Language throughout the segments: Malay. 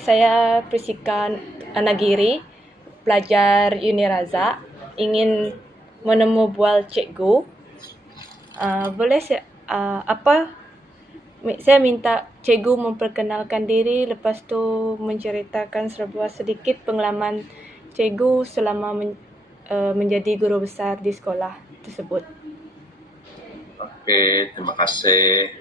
Saya Prisika Nagiri, pelajar Uniraza, ingin menemu bual cikgu. Boleh saya minta cikgu memperkenalkan diri, lepas tu menceritakan sedikit pengalaman cikgu selama menjadi guru besar di sekolah tersebut. Okey, terima kasih.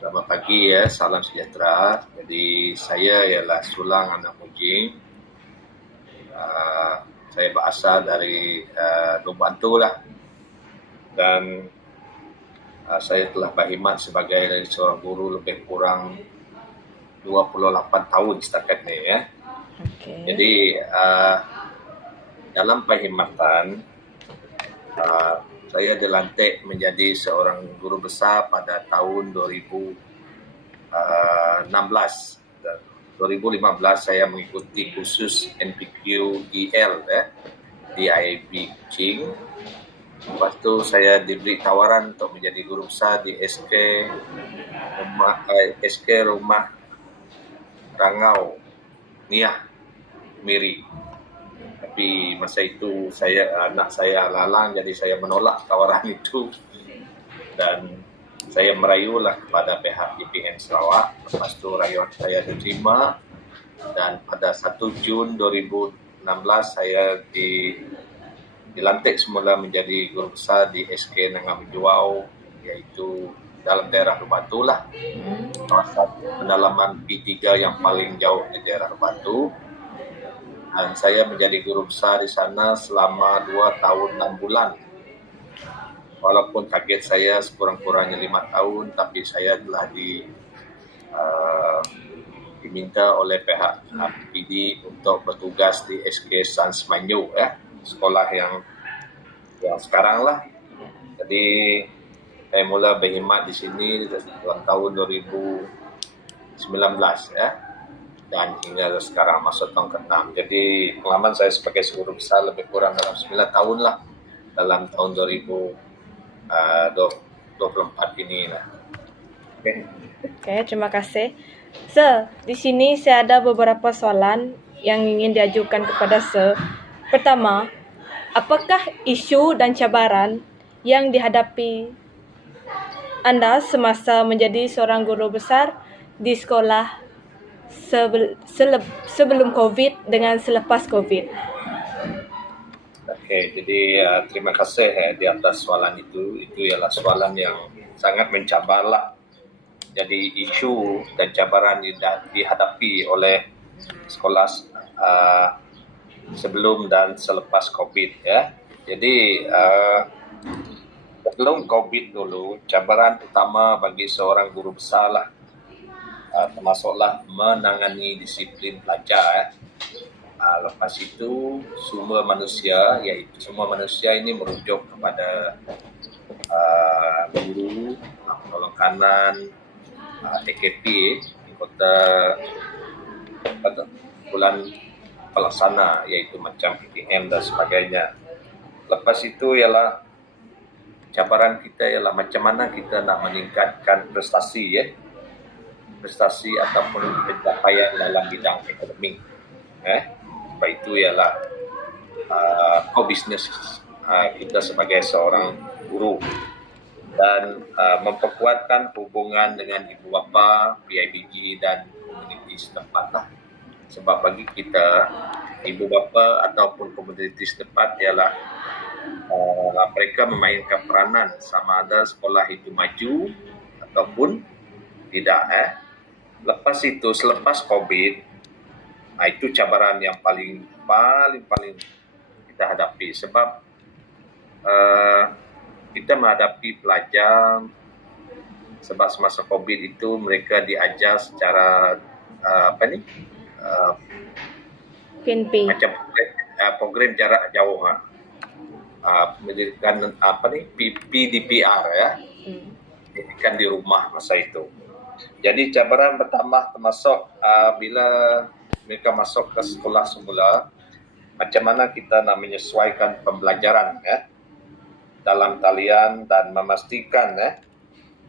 Selamat pagi ya, salam sejahtera. Jadi saya ialah Sulang Anak Mujing. Saya berasal dari Lubuk Bantu lah. Dan saya telah berkhidmat sebagai seorang guru lebih kurang 28 tahun setakat ni ya. Okay. Jadi dalam perkhidmatan saya dilantik menjadi seorang guru besar pada tahun 2016. 2015 saya mengikuti kursus NPQEL di IAB Kuching. Lepas tu saya diberi tawaran untuk menjadi guru besar di SK Rumah Rangau Niah Miri. Tapi masa itu anak saya lalang, jadi saya menolak tawaran itu dan saya merayulah kepada pihak DPN Sarawak. Lepas tu rayuan saya diterima dan pada 1 Jun 2016 saya dilantik semula menjadi guru besar di SK Nangah Menjuau, iaitu dalam daerah Lubuk Bantu lah. Kawasan pendalaman P3 yang paling jauh di daerah Lubuk Bantu. Dan saya menjadi guru besar di sana selama 2 tahun 6 bulan. Walaupun target saya sekurang-kurangnya 5 tahun, tapi saya telah diminta oleh pihak PD untuk bertugas di SK San Semanyo sekolah yang sekarang lah. Jadi saya mula berkhidmat di sini dalam tahun 2019 dan hingga sekarang masuk tahun ke-6. Jadi pengalaman saya sebagai guru besar lebih kurang dalam 9 tahun lah dalam tahun 2024 ini lah. Okay, terima kasih. Sir, di sini saya ada beberapa soalan yang ingin diajukan kepada Sir. Pertama, apakah isu dan cabaran yang dihadapi anda semasa menjadi seorang guru besar di sekolah sebelum COVID dengan selepas COVID? Okey, jadi terima kasih di atas soalan itu. Itu ialah soalan yang sangat mencabar lah. Jadi isu dan cabaran dihadapi oleh sekolah sebelum dan selepas COVID ya. Jadi sebelum COVID dulu, cabaran utama bagi seorang guru besar lah termasuklah menangani disiplin pelajar. Lepas itu semua manusia ini merujuk kepada guru, penolong kanan, AKP di kota bulan pelaksana, iaitu macam PTM dan sebagainya. Lepas itu ialah cabaran kita ialah macam mana kita nak meningkatkan prestasi ataupun pencapaian dalam bidang akademik. Sebab itu ialah core business kita sebagai seorang guru dan memperkuatkan hubungan dengan ibu bapa, PIBG dan komuniti setempat lah. Sebab bagi kita, ibu bapa ataupun komuniti setempat ialah mereka memainkan peranan sama ada sekolah itu maju ataupun tidak. Lepas itu, selepas COVID, itu cabaran yang paling kita hadapi sebab kita menghadapi pelajar sebab semasa COVID itu mereka diajar secara PNP, macam program jarak jauh pendidikan PDPR pendidikan di rumah masa itu. Jadi cabaran pertama termasuk bila mereka masuk ke sekolah semula, macam mana kita nak menyesuaikan pembelajaran dalam talian dan memastikan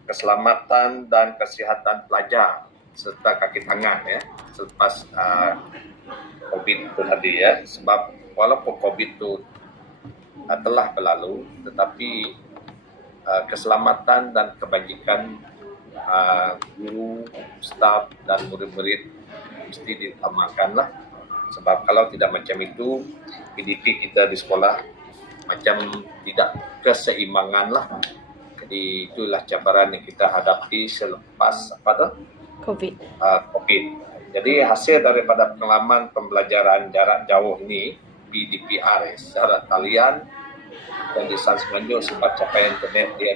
keselamatan dan kesihatan pelajar serta kaki tangan ya selepas COVID itu tadi ya. Sebab walaupun COVID itu telah berlalu, tetapi keselamatan dan kebajikan guru, staf dan murid-murid mesti diutamakanlah. Sebab kalau tidak macam itu, PDP kita di sekolah macam tidak keseimbangan lah. Jadi itulah cabaran yang kita hadapi selepas COVID. COVID. Jadi hasil daripada pengalaman pembelajaran jarak jauh ini, PDPR secara talian dan di San Semenanjung sebab capaian internet dia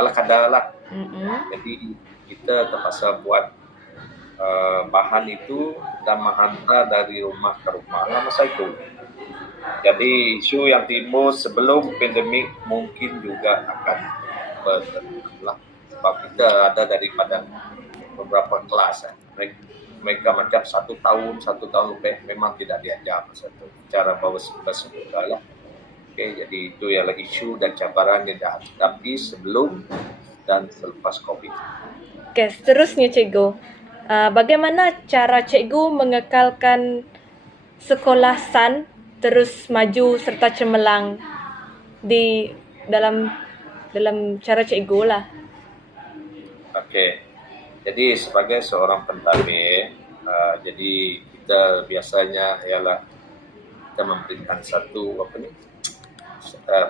ala kadar lah. Jadi kita terpaksa buat bahan itu dan menghantar dari rumah ke rumah masa itu. Jadi isu yang timbul sebelum pandemik mungkin juga akan berterulang sebab kita ada daripada beberapa kelas mereka macam satu tahun lebih memang tidak diajar masa itu cara bersekolah lah. Okay, jadi itu ialah isu dan cabaran yang dihadapi sebelum dan selepas COVID. Okay, seterusnya cikgu, bagaimana cara cikgu mengekalkan sekolah SAN terus maju serta cemerlang di dalam cara cikgu lah? Okey. Jadi sebagai seorang pentadbir, jadi kita biasanya ialah kita memberikan satu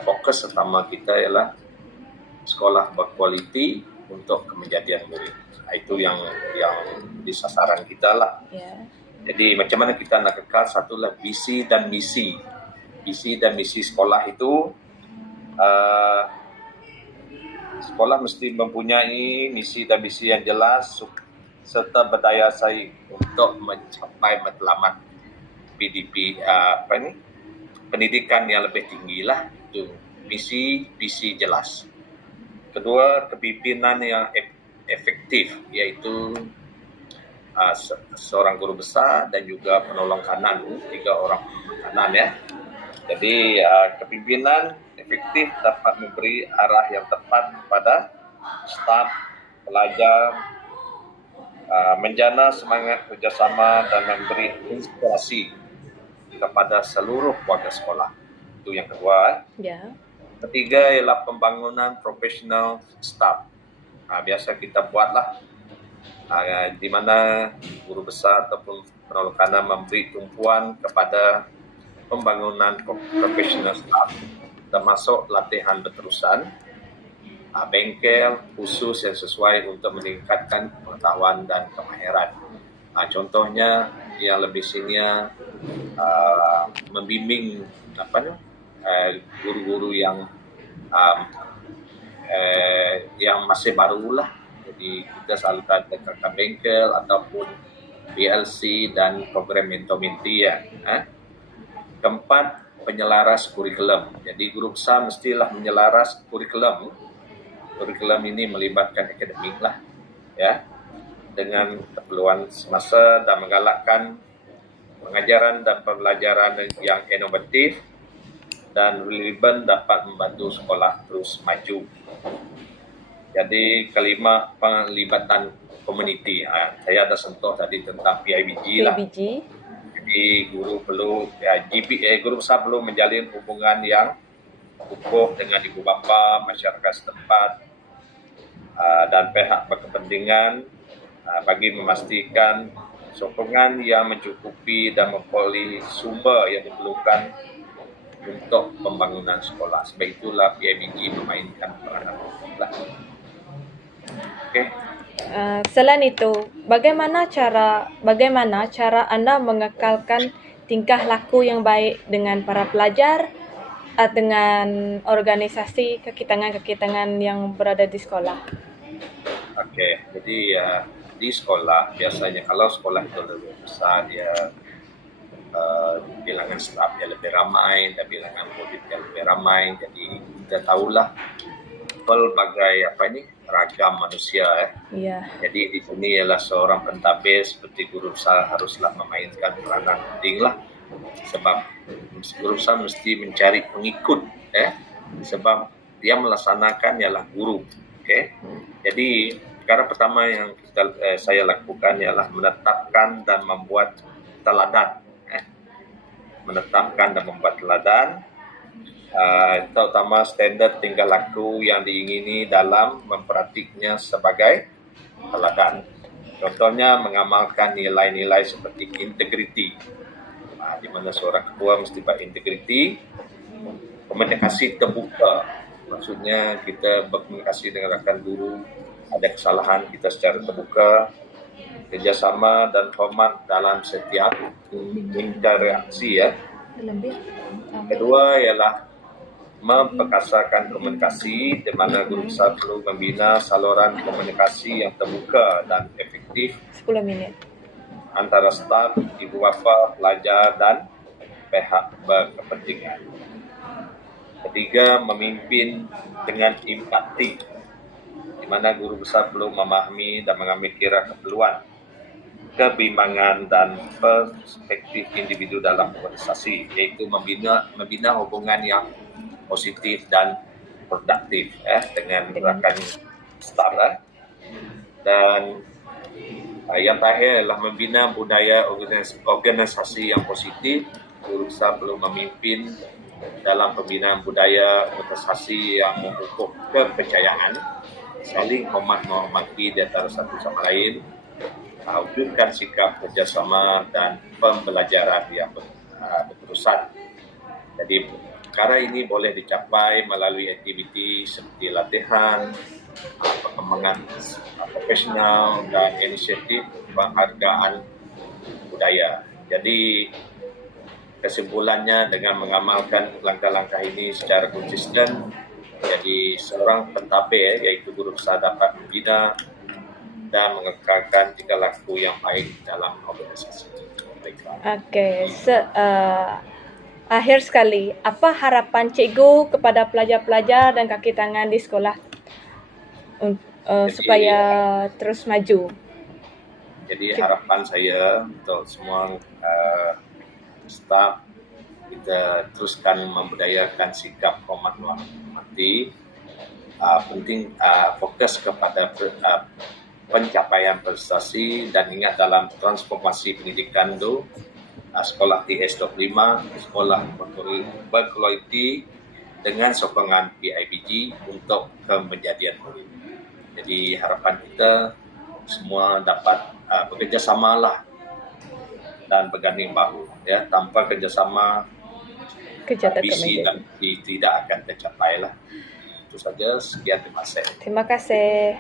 fokus utama kita ialah sekolah berkualiti untuk kemejadian murid. Itu yang di sasaran kita lah. Yeah. Jadi macam mana kita nak kekal satulah visi dan misi. Visi dan misi sekolah itu sekolah mesti mempunyai misi dan misi yang jelas serta berdaya saing untuk mencapai matlamat PDP pendidikan yang lebih tinggi lah. Itu visi jelas. Kedua, kepimpinan yang efektif iaitu seorang guru besar dan juga penolong kanan, 3 orang penolong kanan ya. Jadi kepimpinan efektif dapat memberi arah yang tepat kepada staf, pelajar, menjana semangat kerjasama dan memberi inspirasi kepada seluruh warga sekolah. Itu yang kedua. Ya. Ketiga ialah pembangunan profesional staf. Biasa kita buatlah di mana guru besar ataupun penolong kanan memberi tumpuan kepada pembangunan profesional staff termasuk latihan berterusan, bengkel khusus yang sesuai untuk meningkatkan pengetahuan dan kemahiran. Contohnya yang lebih senior membimbing guru-guru yang masih barulah. Jadi kita selalu ada kakak bengkel ataupun PLC dan program mentor-mentee ya. Keempat, penyelaras kurikulum. Jadi guru besar mestilah menyelaras kurikulum. Kurikulum ini melibatkan akademik lah ya, dengan keperluan semasa dan menggalakkan pengajaran dan pembelajaran yang inovatif dan relevan dapat membantu sekolah terus maju. Jadi kelima, penglibatan komuniti. Saya ada sentuh tadi tentang PIBG lah. Jadi guru besar perlu menjalin hubungan yang kukuh dengan ibu bapa, masyarakat setempat dan pihak berkepentingan bagi memastikan sokongan yang mencukupi dan memperoleh sumber yang diperlukan untuk pembangunan sekolah. Sebab itulah PIBG memainkan peranan lah. Okay. Selain itu, bagaimana cara anda mengekalkan tingkah laku yang baik dengan para pelajar, dengan organisasi kekitangan yang berada di sekolah? Okey, jadi di sekolah biasanya kalau sekolah itu lebih besar dia bilangan staf yang lebih ramai dan bilangan murid yang lebih ramai. Jadi kita tahulah pelbagai ragam manusia Yeah. Jadi di sini ialah seorang pentadbir seperti guru besar haruslah memainkan peranan penting lah. Sebab guru besar mesti mencari pengikut sebab dia melaksanakan ialah guru. Okey. Jadi perkara pertama yang saya lakukan ialah menetapkan dan membuat teladan. Menetapkan dan membuat teladan, terutama standard tingkah laku yang diingini dalam mempraktiknya sebagai teladan. Contohnya mengamalkan nilai-nilai seperti integriti, di mana seorang ketua mesti berintegriti, komunikasi terbuka, maksudnya kita berkomunikasi dengan rakan guru, ada kesalahan kita secara terbuka, kerjasama dan hormat dalam setiap interaksi ya. Kedua ialah memperkasakan komunikasi, di mana guru besar perlu membina saluran komunikasi yang terbuka dan efektif 10 minit. antara staf, ibu bapa, pelajar dan pihak berkepentingan. Ketiga, memimpin dengan empati, di mana guru besar perlu memahami dan mengambil kira keperluan, kebimbangan dan perspektif individu dalam organisasi, yaitu membina hubungan yang positif dan produktif dengan rakan staf. Dan yang terakhir adalah membina budaya organisasi yang positif. Guru besar perlu memimpin dalam pembinaan budaya organisasi yang memupuk kepercayaan, saling hormat menghormati di antara satu sama lain, wujudkan sikap kerjasama dan pembelajaran yang berterusan. Jadi perkara ini boleh dicapai melalui aktiviti seperti latihan, perkembangan profesional dan inisiatif penghargaan budaya. Jadi kesimpulannya, dengan mengamalkan langkah-langkah ini secara konsisten, jadi seorang pentadbir yaitu guru besar dapat membina dan mengekalkan tingkah laku yang baik dalam organisasi. Okey, akhir sekali, apa harapan cikgu kepada pelajar-pelajar dan kaki tangan di sekolah supaya terus maju? Jadi harapan saya untuk semua staf, kita teruskan membudayakan sikap hormat menghormati, penting fokus kepada pencapaian prestasi, dan ingat dalam transformasi pendidikan itu sekolah TS25, sekolah berkualiti dengan sokongan PIBG untuk kemejadian murid. Jadi harapan kita semua dapat bekerjasamalah dan berganding bahu. Ya, tanpa kerjasama visi dan tidak akan tercapai lah. Itu saja. Sekian, terima kasih. Terima kasih.